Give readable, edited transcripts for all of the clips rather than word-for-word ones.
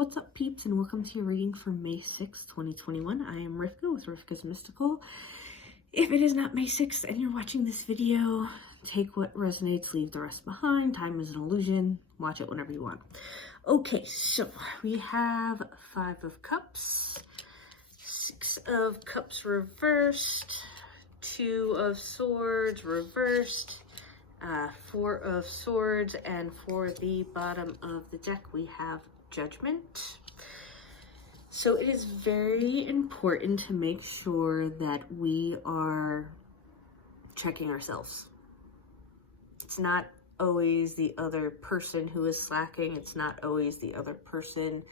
What's up, peeps, and welcome to your reading for May 6th, 2021. I am Rivka with Rivka's Mystical. If it is not May 6th and you're watching this video, take what resonates, leave the rest behind. Time is an illusion. Watch it whenever you want. Okay, so we have 5 of Cups, 6 of Cups reversed, 2 of Swords reversed, 4 of Swords, and for the bottom of the deck we have Judgment. So it is very important to make sure that we are checking ourselves. It's not always the other person who is slacking. It's not always the other person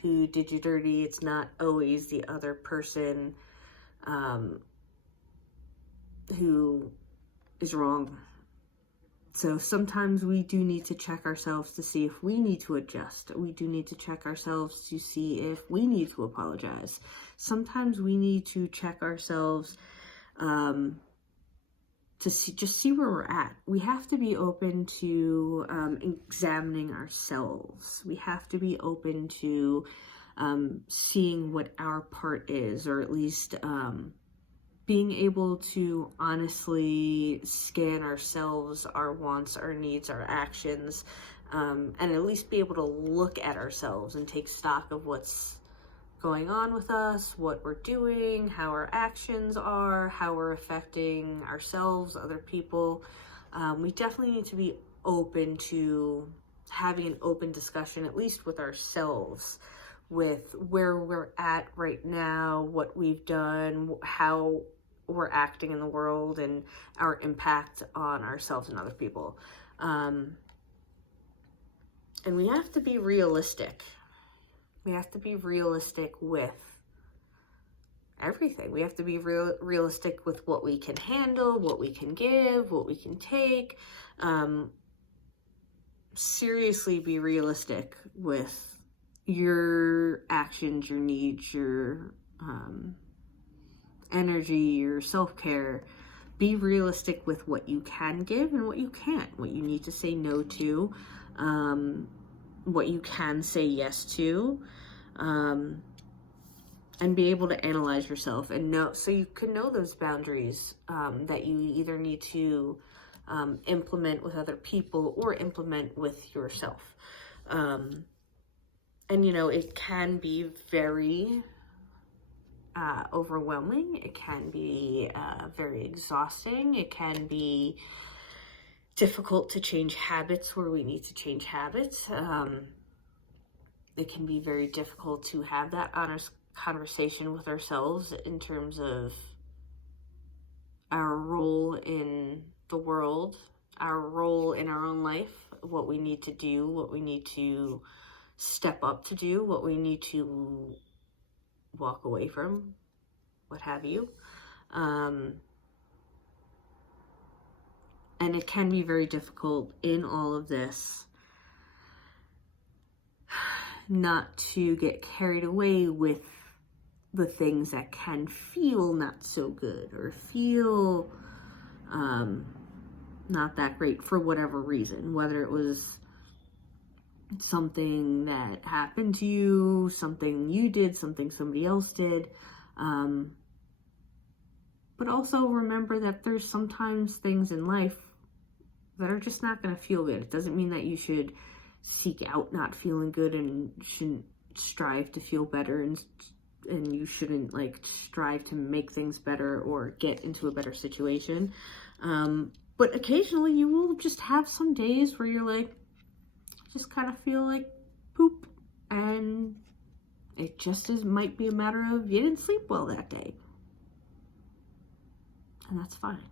who did you dirty. It's not always the other person who is wrong. So sometimes we do need to check ourselves to see if we need to adjust. We do need to check ourselves to see if we need to apologize. Sometimes we need to check ourselves to see where we're at. We have to be open to examining ourselves. We have to be open to seeing what our part is, or at least being able to honestly scan ourselves, our wants, our needs, our actions, and at least be able to look at ourselves and take stock of what's going on with us, what we're doing, how our actions are, how we're affecting ourselves, other people. We definitely need to be open to having an open discussion, at least with ourselves, with where we're at right now, what we've done, how we're acting in the world, and our impact on ourselves and other people. And we have to be realistic. We have to be realistic with everything. We have to be realistic with what we can handle, what we can give, what we can take. Seriously be realistic with your actions, your needs, your energy, your self-care. Be realistic with what you can give and what you can't, what you need to say no to, what you can say yes to, and be able to analyze yourself and know, so you can know those boundaries that you either need to implement with other people or implement with yourself. And you know, it can be very overwhelming. It can be very exhausting. It can be difficult to change habits where we need to change habits. It can be very difficult to have that honest conversation with ourselves in terms of our role in the world, our role in our own life, what we need to do, what we need to step up to do, what we need to walk away from, what have you. And it can be very difficult in all of this not to get carried away with the things that can feel not so good or feel not that great for whatever reason, whether it was something that happened to you, something you did, something somebody else did. But also remember that there's sometimes things in life that are just not going to feel good. It doesn't mean that you should seek out not feeling good and shouldn't strive to feel better, and you shouldn't like strive to make things better or get into a better situation. But occasionally you will just have some days where you're like, just kind of feel like poop, and it just might be a matter of you didn't sleep well that day, and that's fine.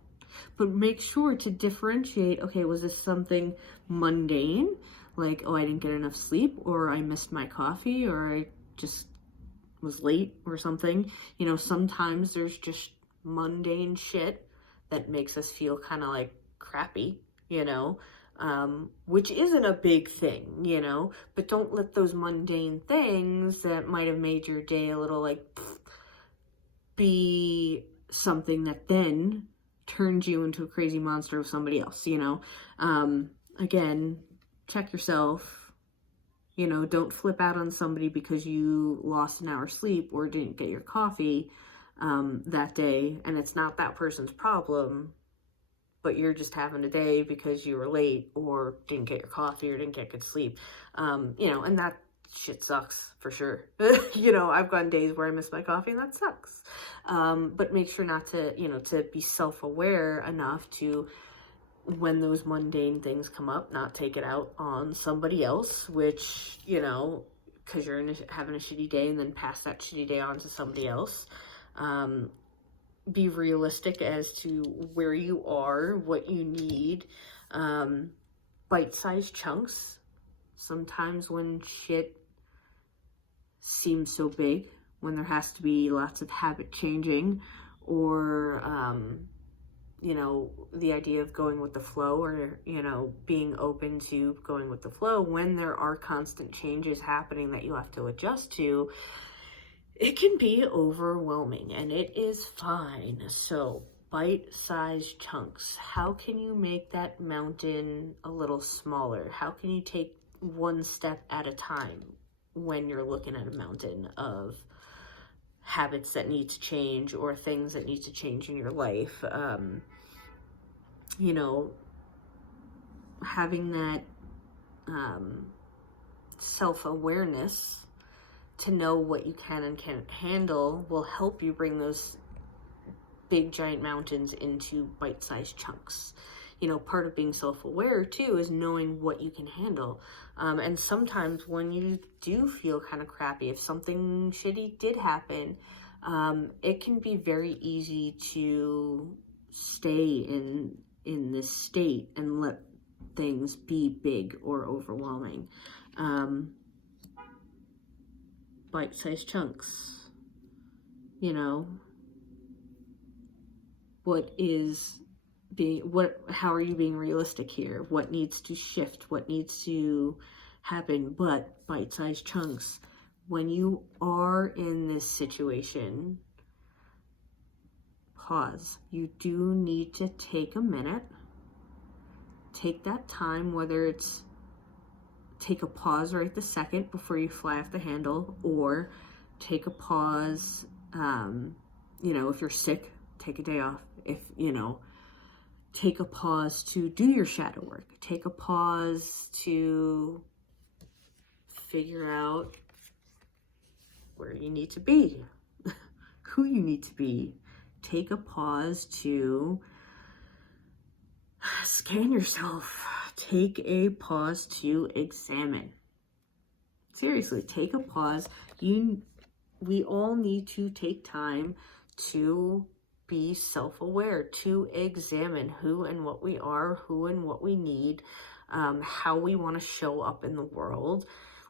But make sure to differentiate, okay, was this something mundane, like, oh, I didn't get enough sleep, or I missed my coffee, or I just was late or something. You know, sometimes there's just mundane shit that makes us feel kind of like crappy, you know, which isn't a big thing, you know, but don't let those mundane things that might have made your day a little like be something that then turns you into a crazy monster of somebody else, you know. Again, check yourself, You know, don't flip out on somebody because you lost an hour's sleep or didn't get your coffee that day, and it's not that person's problem, but you're just having a day because you were late or didn't get your coffee or didn't get good sleep. You know, and that shit sucks for sure. You know, I've gone days where I miss my coffee and that sucks. But make sure not to, you know, to be self-aware enough to, when those mundane things come up, not take it out on somebody else, which, you know, because you're having a shitty day, and then pass that shitty day on to somebody else. Be realistic as to where you are, what you need. Bite-sized chunks. Sometimes when shit seems so big, when there has to be lots of habit changing, or you know, the idea of going with the flow, or, you know, being open to going with the flow, when there are constant changes happening that you have to adjust to, it can be overwhelming, and it is fine. So bite-sized chunks. How can you make that mountain a little smaller? How can you take one step at a time when you're looking at a mountain of habits that need to change, or things that need to change in your life? You know, having that self-awareness to know what you can and can't handle will help you bring those big giant mountains into bite-sized chunks. You know, part of being self-aware too is knowing what you can handle. And sometimes when you do feel kind of crappy, if something shitty did happen, it can be very easy to stay in this state and let things be big or overwhelming. Bite-sized chunks. You know, how are you being realistic here? What needs to shift? What needs to happen? But bite-sized chunks. When you are in this situation, pause. You do need to take a minute. Take that time, whether it's take a pause right the second before you fly off the handle, or take a pause, you know, if you're sick, take a day off. If, you know, take a pause to do your shadow work. Take a pause to figure out where you need to be, who you need to be. Take a pause to scan yourself. Take a pause to examine. Seriously, take a pause. We all need to take time to be self-aware, to examine who and what we are, who and what we need, how we want to show up in the world.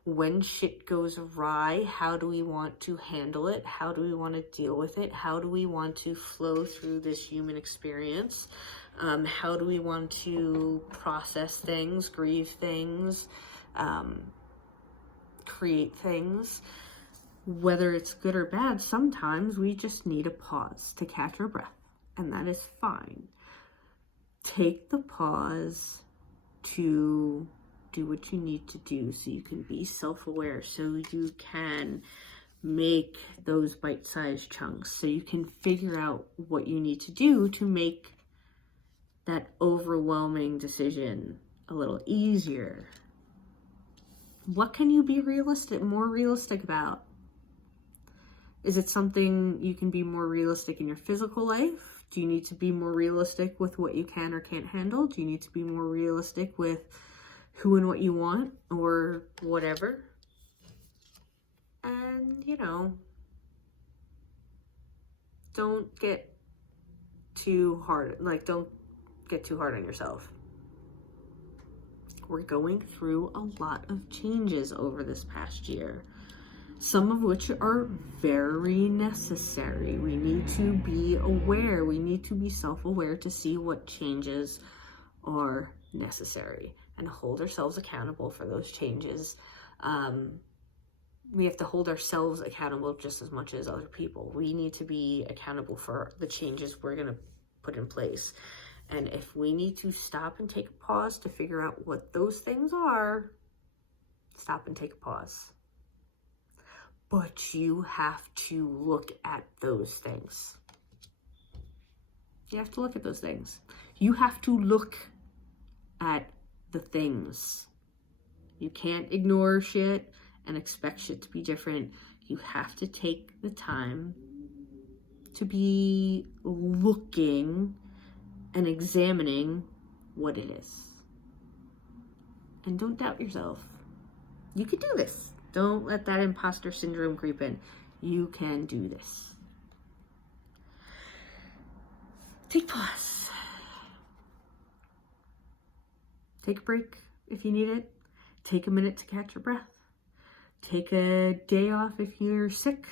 When shit goes awry, how do we want to handle it? How do we want to deal with it? How do we want to flow through this human experience? How do we want to process things, grieve things, create things? Whether it's good or bad, sometimes we just need a pause to catch our breath, and that is fine. Take the pause to do what you need to do so you can be self-aware, so you can make those bite-sized chunks, so you can figure out what you need to do to make that overwhelming decision a little easier. What can you be more realistic about? Is it something you can be more realistic in your physical life? Do you need to be more realistic with what you can or can't handle? Do you need to be more realistic with who and what you want, or whatever? And, you know, don't get too hard, don't get too hard on yourself. We're going through a lot of changes over this past year, some of which are very necessary. We need to be aware. We need to be self-aware to see what changes are necessary and hold ourselves accountable for those changes. We have to hold ourselves accountable just as much as other people. We need to be accountable for the changes we're going to put in place. And if we need to stop and take a pause to figure out what those things are, stop and take a pause. But you have to look at those things. You have to look at those things. You have to look at the things. You can't ignore shit and expect shit to be different. You have to take the time to be looking and examining what it is. And don't doubt yourself. You can do this. Don't let that imposter syndrome creep in. You can do this. Take pause. Take a break if you need it. Take a minute to catch your breath. Take a day off if you're sick.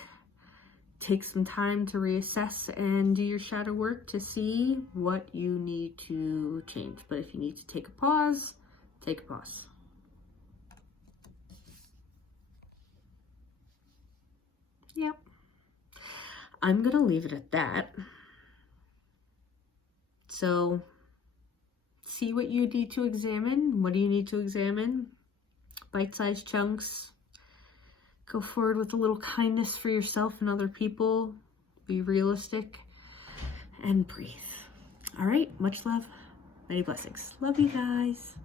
Take some time to reassess and do your shadow work to see what you need to change. But if you need to take a pause, take a pause. Yep. I'm going to leave it at that. So, see what you need to examine. What do you need to examine? Bite-sized chunks. Go forward with a little kindness for yourself and other people. Be realistic. And breathe. All right. Much love. Many blessings. Love you guys.